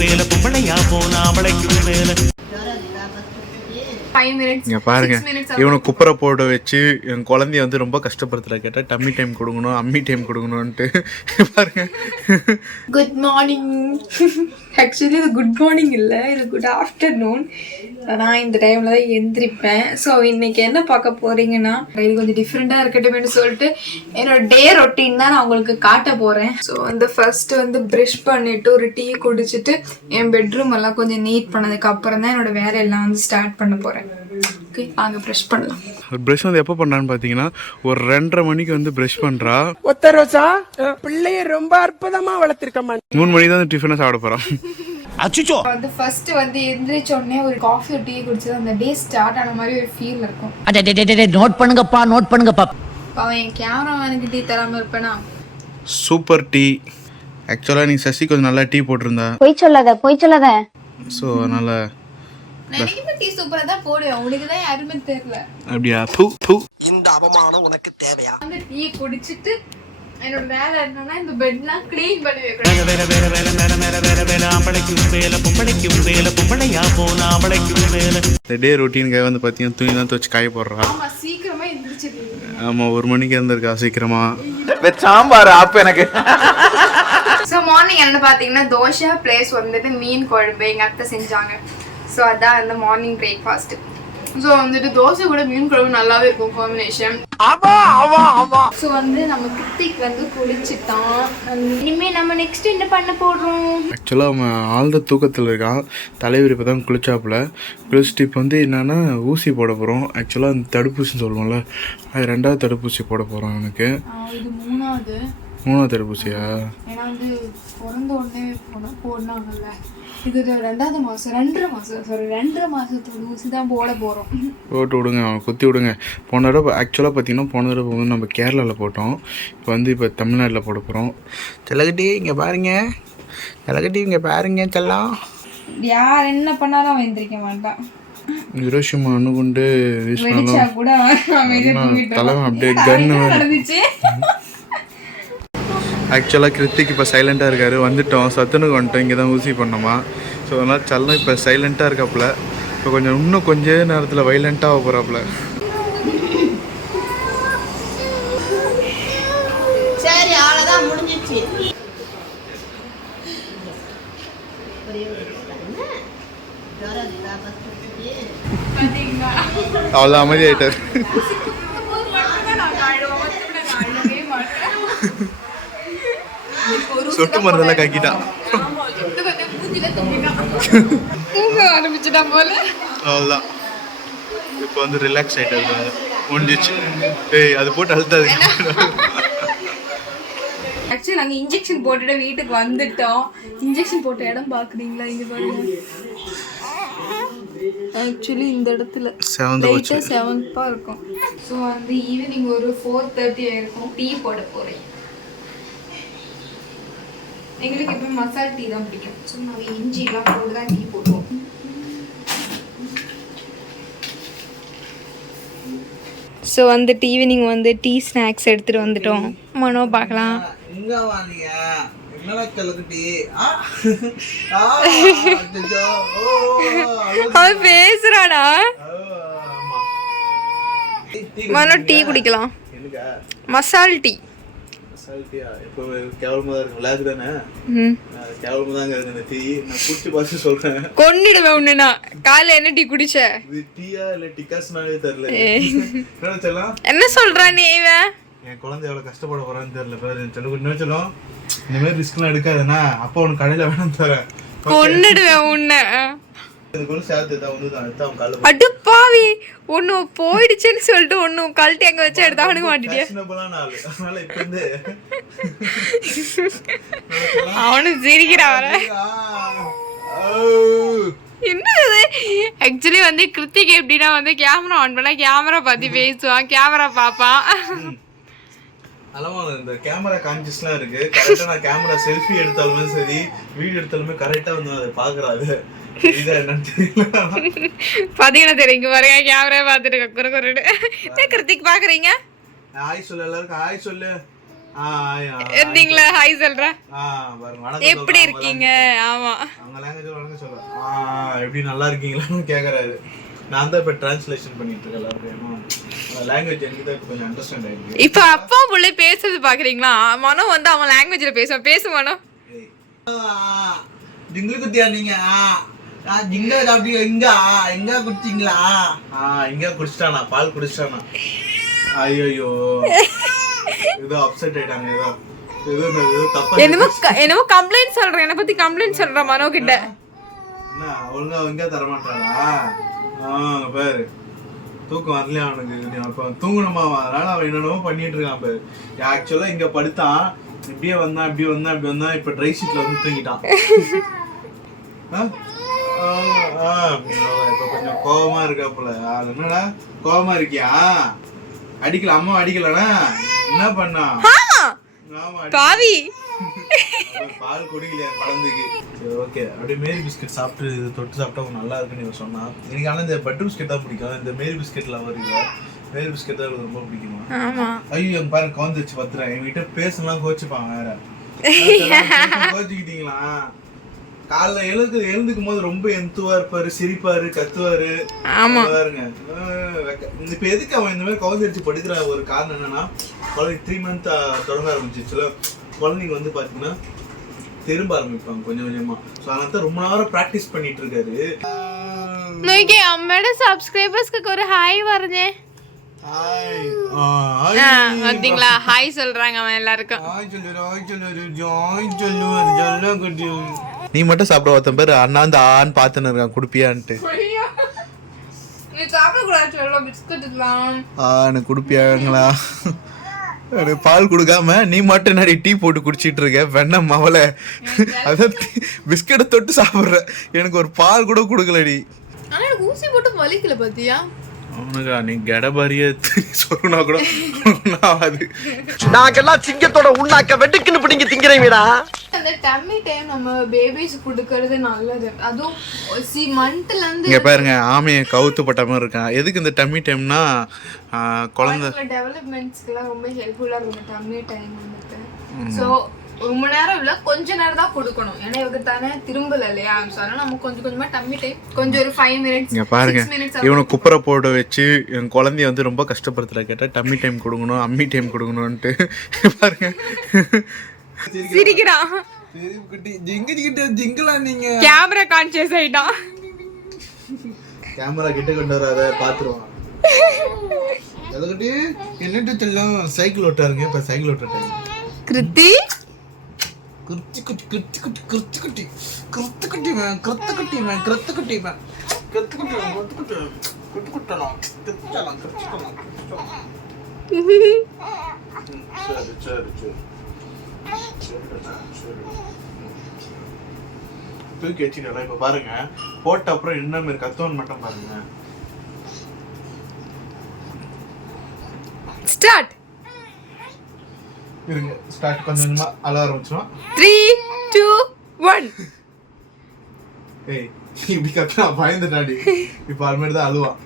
வேலை பொம்பளையா போனா அவளைக்கும் வேலை. 5 minutes இங்கே பாருங்க, இவனை குப்பரை போட வச்சு என் குழந்தைய வந்து ரொம்ப கஷ்டப்படுத்துகிற. கேட்டால் டம்மி டைம் கொடுக்கணும், அம்மி டைம் கொடுக்கணுன்ட்டு பாருங்க. Good morning. ஆக்சுவலி இது குட் மார்னிங் இல்லை, இது குட் ஆஃப்டர்நூன். நான் இந்த டைமில் தான் எந்திரிப்பேன். ஸோ இன்றைக்கி என்ன பார்க்க போகிறீங்கன்னா, இது கொஞ்சம் டிஃப்ரெண்ட்டாக இருக்கட்டும்னு சொல்லிட்டு என்னோட டே ரொட்டீன் தான் நான் உங்களுக்கு காட்ட போகிறேன். ஸோ வந்து ஃபஸ்ட்டு வந்து ப்ரஷ் பண்ணிவிட்டு ஒரு டீ குடிச்சிட்டு என் பெட்ரூம் எல்லாம் கொஞ்சம் நீட் பண்ணதுக்கு அப்புறம் தான் என்னோட வேலையெல்லாம் வந்து ஸ்டார்ட் பண்ண போகிறேன். ஓகே, அங்கே ப்ரஷ் பண்ணலாம். ப்ரஷ் வந்து எப்போ பண்ணுறான்னு பார்த்தீங்கன்னா, ஒரு 2:30 மணிக்கு வந்து ப்ரஷ் பண்ணுறா. ஒத்த ரோசா பிள்ளைய ரொம்ப அற்புதமா வளர்த்திருக்கமா. 3 மணிக்கு தான் டிஃபனை சாப்பிட போகிறான். அச்சுச்சோ வந்து ஃபர்ஸ்ட் வந்து எந்திரிச்ச உடனே ஒரு காஃபி ஒரு டீ குடிச்சது அந்த டே ஸ்டார்ட் ஆன மாதிரி ஒரு ஃபீல் இருக்கும். நோட் பண்ணுங்கப்பா, நோட் பண்ணுங்கப்பா. அவன் என் கேமராமேனுக்கு டீ தராம இருப்பேனா? Super tea. ஆக்சுவலாக நீ சசி கொஞ்சம் நல்லா டீ போட்டிருந்தா. போய் சொல்லாத. ஸோ அதனால் நினைக்கிற டீ சூப்பரா தான் போடுவேன். உனக்கு தான் யாருமே தெரியல. அப்படியா? பூ இந்த அவமானம் உனக்கு தேவையா? அந்த டீ குடிச்சிட்டு என்னோட வேலை என்னன்னா இந்த பெட்லாம் க்ளீன் பண்ணி வைக்கணும். வேலை வேலை வேலை வேலை வேலை வேலை வேலை அவளைக்கும் வேலை பொம்பளைக்கும் வேலை பொம்பளையா போனா அவளைக்கும் வேலை. இந்த டே ரொட்டீனுக்காக வந்து பார்த்தீங்கன்னா துணிலாம் துவச்சி காய போடுறா. ஆமா, சீக்கிரமா எந்திரிச்சிருக்கீங்க. ஆமாம், 1 மணிக்கு இருந்திருக்கா சீக்கிரமா. சாம்பார் அப்ப எனக்கு. ஸோ மார்னிங் என்ன பார்த்தீங்கன்னா தோசை ப்ளஸ் வந்துட்டு மீன் குழம்பு எங்கள் அத்தை செஞ்சாங்க. ஸோ அதான் அந்த மார்னிங் பிரேக்ஃபாஸ்ட். ஸோ வந்துட்டு தோசை கூட மீன் குழம்பு நல்லாவே இருக்கும் காம்பினேஷன். ஸோ வந்து நம்ம கிருத்திக் வந்து குளிச்சுட்டான். இனிமே நம்ம நெக்ஸ்ட் என்ன பண்ண போடுறோம்? ஆக்சுவலாக அவன் ஆழ்ந்த தூக்கத்தில் இருக்கான். தலைவர் இப்போ தான் குளிச்சாப்புல. குளிச்சுட்டு இப்போ வந்து என்னென்னா ஊசி போட போகிறோம். ஆக்சுவலாக அந்த தடுப்பூசின்னு சொல்லுவோம்ல, அது 2வது தடுப்பூசி போட போகிறோம் அவனுக்கு. இது 3வது தடுப்பூசியா? ஏன்னா வந்து பிறந்த உடனே போடனாங்கல்ல, இது 2வது மாதம் 2.5 மாதத்தோட ஊசி தான் போட போகிறோம். போட்டு விடுங்க, அவன் குத்தி விடுங்க. போன தடவை ஆக்சுவலாக பார்த்தீங்கன்னா போன தடவை வந்து நம்ம கேரளாவில் போட்டோம். இப்போ தமிழ்நாட்டில் போட போகிறோம். செல்லகட்டி இங்கே பாருங்க, செல்லகட்டி இங்கே பாருங்க செல்லம். யார் என்ன பண்ணாலும் அவன் எந்திரிக்க மாட்டான். ஹிரோஷிமா அணுகுண்டு வெடிச்சா கூட தலைவன் அப்படியே கன்னு நடந்துச்சு. ஆக்சுவலாக கிருத்திக் இப்போ சைலண்ட்டாக இருக்கார். வந்துட்டோம், சத்துனுக்கு வந்துட்டோம். இங்கே தான் ஊசி பண்ணோமா. ஸோ அதனால் செல்லம் இப்போ சைலண்ட்டாக இருக்காப்புல. இப்போ இன்னும் கொஞ்ச நேரத்தில் வைலண்ட்டாக போகிறாப்புல. சரி, அவ்வளோதான் முடிஞ்சிச்சு. அவ்வளோ அமைதியாயிட்டார். சொட்டு மருந்தெல்லாம் காக்கிட்டான். ஆரம்பிச்சுட்டான் போல. அவ்வளோதான், இப்போ வந்து ரிலாக்ஸ் ஆகிட்டாரு. முடிஞ்சிச்சு. ஏய், அது போட்டு அழுத்தாது. ஆக்சுவலி நாங்கள் இன்ஜெக்ஷன் போட்டுட்டு வீட்டுக்கு வந்துட்டோம். இன்ஜெக்ஷன் போட்ட இடம் பார்க்குறீங்களா? இங்கே பாருங்க. ஆக்சுவலி இந்த இடத்துல லைட்டாக செவன்ப்பாக இருக்கும். ஸோ வந்து ஈவினிங் ஒரு 4:30 ஆயிருக்கும். டீ போட போகிறேன். எங்களுக்கு இப்போ மசாலா டீ தான் பிடிக்கும். ஸோ நாங்கள் இஞ்சிலாம் போட்டு தான் டீ போடுவோம். ஸோ வந்துட்டு ஈவினிங் வந்து டீ ஸ்நாக்ஸ் எடுத்துகிட்டு வந்துட்டோம். மனோ பார்க்கலாம். அவன் பேசுறானா? மனோ டீ குடிக்கலாம். மசால் டீ. கொன்னிடுவேன் உன்னுனா. காலைல என்ன டீ குடிச்ச? என்ன சொல்றா நீ? என் குழந்தை எவ்வளவு கஷ்டப்பட போறான்னு தெரியல. சொல்லும் இந்த மாதிரி ரிஸ்க்லாம் எடுக்காதுன்னா அப்பா உனக்கு கடையில வேணும் தரேன். கொன்னிடுவேன் உன்னை. அடுப்பாவி, ஒன்னு போயிடுச்சுன்னு சொல்லிட்டு ஒன்னு கழட்டி அங்க வச்சு எடுத்தா அவனுக்கு மாட்டிட்டியா? அவனு சிரிக்கிறான். என்னது? ஆக்சுவலி வந்து கிருத்திக் எப்படின்னா வந்து கேமரா ஆன் பண்ணா கேமரா பார்த்து பேசுவான், கேமரா பார்ப்பான். அளவான இந்த கேமரா கான்சியஸ்லாம் இருக்கு. கரெக்டாக நான் கேமரா செல்ஃபி எடுத்தாலுமே சரி, வீடியோ எடுத்தாலுமே கரெக்டாக வந்து அதை பார்க்குறாரு. பாத்தீங்கன்னா தெரியுங்க பாருங்க, கேமரா பார்த்துட்டு குறுக்குறடு. கிருத்திக் பாக்குறீங்க? ஹாய் சொல்லு எல்லாருக்கும். ஹாய் சொல்லு. இருந்தீங்களா? ஹாய் சொல்ற. எப்படி இருக்கீங்க? ஆமா, எப்படி நல்லா இருக்கீங்களான்னு கேட்குறாரு. நான் தான் இப்போ டிரான்ஸ்லேஷன் பண்ணிட்டு இருக்கேன் எல்லாருக்கும். லாங்குவேஜ் எனக்கு தான் கொஞ்சம் அண்டர்ஸ்டாண்ட் ஆயிருக்கு. இப்போ அப்பா புள்ளை பேசுறது பாக்குறீங்களா? மனோ வந்து அவன் லாங்குவேஜ்ல பேச மனோ. ஜிங்கிள் குட்டியா நீங்க? ஜிங்க அப்படி எங்க குடிச்சிங்களா? இங்க குடிச்சிட்டானா? பால் குடிச்சிட்டானா? ஐயோ ஏதோ அப்செட் ஆயிட்டாங்க. ஏதோ தப்பா என்னமோ கம்ப்ளைண்ட் சொல்றேன். என்ன பத்தி கம்ப்ளைண்ட் சொல்றேன் மனோ கிட்ட. என்ன ஒழுங்கா எங்க தர மாட்டாளா? பாரு தூக்கம் வரலையா அவனுக்கு. அப்ப தூங்கணுமா? அதனால அவன் என்னென்னமோ பண்ணிட்டு இருக்கான் பாரு. ஆக்சுவலா இங்க படுத்தான், இப்படியே வந்தான் இப்படி வந்தான். இப்ப ட்ரை ஷீட்ல வந்து தூங்கிட்டான். இப்ப கொஞ்சம் கோபமா இருக்கா போல. அது என்னடா கோபமா இருக்கியா? அடிக்கல, அம்மா அடிக்கலனா என்ன பண்ணா? பாவி பால் குடிக்கலையா குழந்தைக்கு? சரி ஓகே. அப்படியே மேரி பிஸ்கட் சாப்பிட்டு இது தொட்டு சாப்பிட்டா நல்லா இருக்குன்னு இவன் சொன்னா. எனக்கு ஆனால் இந்த பட்டர் பிஸ்கெட் தான் பிடிக்கும். இந்த மேரி பிஸ்கெட்ல வருது. மேரி பிஸ்கெட் தான் எனக்கு ரொம்ப பிடிக்குமா? ஐயோ எங்க பாருங்க கவுந்து வச்சு பத்துறேன். என்கிட்ட பேசலாம் கோச்சுப்பாங்க வேற. கோச்சுக்கிட்டீங்களா? காலைல எழுந்துக்கும் போது ரொம்ப எந்துவா இருப்பாரு, சிரிப்பாரு, கத்துவாரு. பாருங்க இப்ப எதுக்கு அவன் இந்த மாதிரி கவுந்து வச்சு படுக்கிற ஒரு காரணம் என்னன்னா, குழந்தை 3 month தொடங்க ஆரம்பிச்சிச்சுல, குழந்தைங்க வந்து பாத்தீங்கன்னா திரும்ப ஆரம்பிப்பாங்க கொஞ்சம் கொஞ்சமா. ஸோ அதனால தான் ரொம்ப நேரம் ப்ராக்டிஸ் பண்ணிட்டு இருக்காரு. அம்மோட சப்ஸ்கிரைபர்ஸ்க்கு ஒரு ஹாய் வருதே. பாத்தீங்களா? ஹாய் சொல்றாங்க அவன் எல்லாருக்கும். நீ மட்டும் சாப்பிட ஒருத்தன் பேர் அண்ணாந்து ஆன்னு பாத்துன்னு இருக்கான் குடுப்பியான்ட்டு. நீ சாப்பிட கூடாது பிஸ்கட் எனக்கு குடுப்பியாங்களா? பால் கொடுக்காம நீ மட்டும் நிறைய டீ போட்டு குடிச்சிட்டு இருக்க வெண்ணம் அவளை. அதான் பிஸ்கட்டை தொட்டு சாப்பிடுற. எனக்கு ஒரு பால் கூட கொடுக்கலடி. ஆனா எனக்கு ஊசி போட்டு வலிக்கல பாத்தியா? அவனுக்கா நீ கடபாரிய சொன்னா கூட ஆகாது. நாங்கெல்லாம் சிங்கத்தோட உண்ணாக்க வெட்டுக்குன்னு பிடிங்க திங்கிறீங்கடா. அந்த டம்மி டைம் நம்ம பேபிஸ் கொடுக்கறது நல்லது. அதுவும் மந்த்ல இருந்து இங்க பாருங்க ஆமையை கவுத்து பட்ட மாதிரி இருக்கான். எதுக்கு இந்த டம்மி டைம்னா குழந்தை டெவலப்மெண்ட்ஸ்க்குலாம் ரொம்ப ஹெல்ப்ஃபுல்லா இருக்கும் டம்மி டைம் வந்துட்டு. ஸோ ரொம்ப நேரம் இல்லை, கொஞ்ச நேரம் தான் கொடுக்கணும். ஏன்னா இவருக்கு தானே திரும்பல இல்லையா? ஸோ அதனால நம்ம கொஞ்சம் கொஞ்சமா டம்மி டைம் கொஞ்சம் ஒரு 5 minutes இங்க பாருங்க இவனை குப்பரை போட வச்சு என் குழந்தைய வந்து ரொம்ப கஷ்டப்படுத்துற. கேட்டா டம்மி டைம் கொடுக்கணும், அம்மி டைம் கொடுக்கணும்ட்டு பாருங்க சிரிக்கிறான். நீங்க கேமரா கான்ஷியஸ் ஆயிட்டான். கேமரா கிட்ட கொண்டு வராத பாத்துருவான். என்னட்டு செல்லும் சைக்கிள் ஓட்டாருங்க. இப்ப சைக்கிள் ஓட்டாரு கிருத்தி குட்டி குட்டி குட்டி குட்டி குட்டி குட்டி குருத்து குட்டி மேன் குருத்து குட்டி மேன் குருத்து குட்டி மேன் குருத்து குட்டி மேன் குருத்து குட்டி குட்டி குட்டலாம் குட்டலாம் குட்டலாம் குட்டலாம். சரி சரி சரி தூக்கி வச்சுக்கலாம். இப்ப பாருங்க போட்ட அப்புறம் என்ன மாதிரி கத்துவன் மட்டும் பாருங்க. ஸ்டார்ட் இருங்க ஸ்டார்ட் கொஞ்சம் கொஞ்சமா அழ ஆரம்பிச்சிடும். 3 2 1. ஏய் இப்படி கத்துனா பயந்துட்டாடி. இப்ப அது மாதிரி தான் அழுவான்.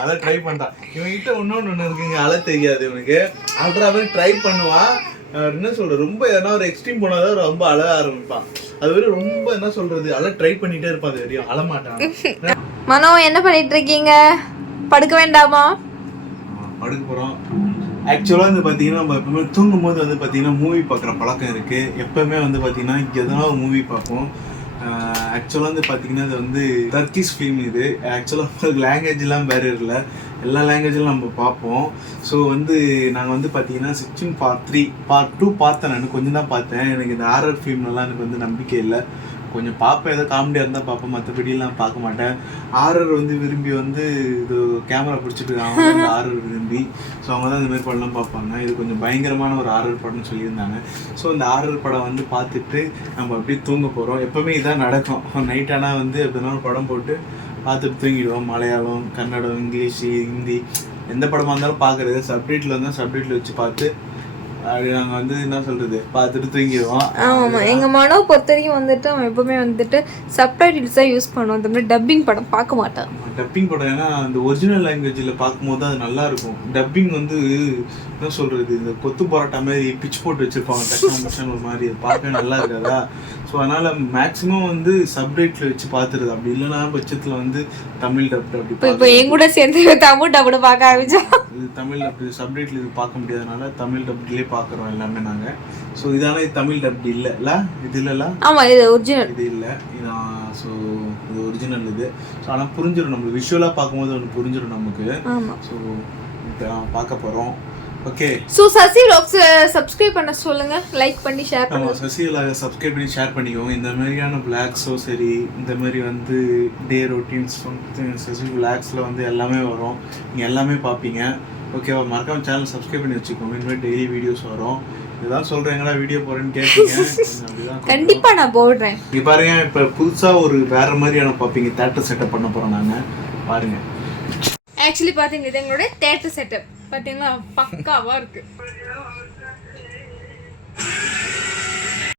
அதான் ட்ரை பண்றான். இவன்கிட்ட ஒண்ணு இருக்குங்க, அழ தெரியாது இவனுக்கு. அல்ட்ராவே ட்ரை பண்ணுவான். என்ன சொல்ற ரொம்ப எதனா ஒரு எக்ஸ்ட்ரீம் போனாதான் ரொம்ப அழ ஆரம்பிப்பான். அது வரையும் ரொம்ப என்ன சொல்றது அழ ட்ரை பண்ணிட்டே இருப்பான். அது வரையும் அழ மாட்டான். மனோ என்ன பண்ணிட்டு இருக்கீங்க? படுக்க வேண்டாமா? படுக்க போறோம். ஆக்சுவலாக வந்து பார்த்தீங்கன்னா நம்ம எப்பவுமே தூங்கும் போது வந்து பார்த்தீங்கன்னா மூவி பார்க்குற பழக்கம் இருக்குது. எப்போவுமே வந்து பார்த்தீங்கன்னா எதனா ஒரு மூவி பார்ப்போம். ஆக்சுவலாக வந்து பார்த்தீங்கன்னா இது வந்து டர்க்கிஷ் ஃபிலிம். இது ஆக்சுவலாக லாங்குவேஜ்லாம் வேறு இல்லை, எல்லா லாங்குவேஜிலும் நம்ம பார்ப்போம். ஸோ வந்து நாங்கள் வந்து பார்த்தீங்கன்னா 16 Part 3 Part 2 பார்த்தேன். நான் கொஞ்சம் தான் பார்த்தேன். எனக்கு இந்த ஹாரர் ஃபிலிம்லாம் எனக்கு வந்து நம்பிக்கை இல்லை. கொஞ்சம் பார்ப்பேன், ஏதோ காமெடியாக இருந்தால் பார்ப்பேன், மற்றபடியெல்லாம் பார்க்க மாட்டேன். ஹாரர் வந்து விரும்பி வந்து இது கேமரா பிடிச்சிட்டு அவங்க வந்து ஹாரர் விரும்பி, ஸோ அவங்க தான் இந்த மாதிரி படம்லாம் பார்ப்பாங்க. இது கொஞ்சம் பயங்கரமான ஒரு ஹாரர் படம்னு சொல்லியிருந்தாங்க. ஸோ இந்த ஹாரர் படம் வந்து பார்த்துட்டு நம்ம அப்படியே தூங்க போகிறோம். எப்போவுமே இதான் நடக்கும். நைட் ஆனால் வந்து எப்படின்னா ஒரு படம் போட்டு பார்த்துட்டு தூங்கிடுவோம். மலையாளம், கன்னடம், இங்கிலீஷு, ஹிந்தி எந்த படமாக இருந்தாலும் பார்க்குறது. சப்டைட்டில் இருந்தால் சப்டைட்டில் வச்சு பார்த்து அப்படி நாங்கள் வந்து என்ன சொல்கிறது பார்த்துட்டு தூங்கிடுவோம். ஆமாம், எங்கள் மனோ பொறுத்த வரைக்கும் வந்துட்டு அவன் எப்போவுமே வந்துட்டு சப்டைட்டில்ஸ் தான் யூஸ் பண்ணுவோம். இந்த மாதிரி டப்பிங் படம் பார்க்க மாட்டான். டப்பிங் படம் ஏன்னா அந்த ஒரிஜினல் லாங்குவேஜில் பார்க்கும்போது அது நல்லாயிருக்கும். டப்பிங் வந்து என்ன சொல்றது, இந்த கொத்து பரோட்டா மாதிரி பிச்சு போட்டு வச்சிருப்பாங்க கஷ்டம் ஒரு மாதிரி, அது பார்க்கவே நல்லா இருக்காதா. ஸோ அதனால மேக்ஸிமம் வந்து சப்டைட்டில் வச்சு பார்த்துருது. அப்படி இல்லைன்னா பட்சத்தில் வந்து தமிழ் டப்டு அப்படி இப்போ என் கூட சேர்ந்து தமிழ் டப்புடு பார்க்க ஆரம்பிச்சோம். இது தமிழ் டப்டு சப்டைட்டில் இது பார்க்க முடியாதனால தமிழ் டப்டிலே பார்க்குறோம் எல்லாமே நாங்கள். ஸோ இதான இது தமிழ் டப்டு இல்லைல்ல, இது இல்லைல்ல. ஆமாம், இது ஒரிஜினல். இது இல்லை இதான். ஸோ இது ஒரிஜினல் இது. ஸோ ஆனால் புரிஞ்சிடும் நம்மளுக்கு, விஷுவலாக பார்க்கும்போது ஒன்று புரிஞ்சிடும் நமக்கு. ஆமாம். ஸோ இப்போ பார்க்க போகிறோம். Okay, so Sasi vlogs subscribe பண்ண சொல்லுங்க, லைக் பண்ணி ஷேர் நம்ம பண்ணுங்க. சசியில் சப்ஸ்கிரைப் பண்ணி ஷேர் பண்ணிக்கோங்க. இந்த மாதிரியான விளாக்ஸோ சரி, இந்த மாதிரி வந்து டே ரொட்டீன்ஸ் சசி விளாக்ஸில் வந்து எல்லாமே வரும், நீங்கள் எல்லாமே பார்ப்பீங்க. ஓகேவா, மறக்காம சேனல் சப்ஸ்கிரைப் பண்ணி வச்சுக்கோங்க. இந்த மாதிரி டெய்லி வீடியோஸ் வரும். இதுதான் சொல்கிறேங்களா வீடியோ போகிறேன்னு கேட்பீங்க, அப்படிதான் கண்டிப்பா நான் போடுறேன். இங்கே பாருங்க, இப்போ புதுசாக ஒரு வேற மாதிரியான பார்ப்பீங்க, தேட்டர் செட்டப் பண்ண போகிறோம் நாங்கள். பாருங்க, ஆக்சுவலி பாத்தீங்க இது எங்களுடைய தியேட்டர் செட்டப் பாத்தீங்களா, பக்காவா இருக்கு.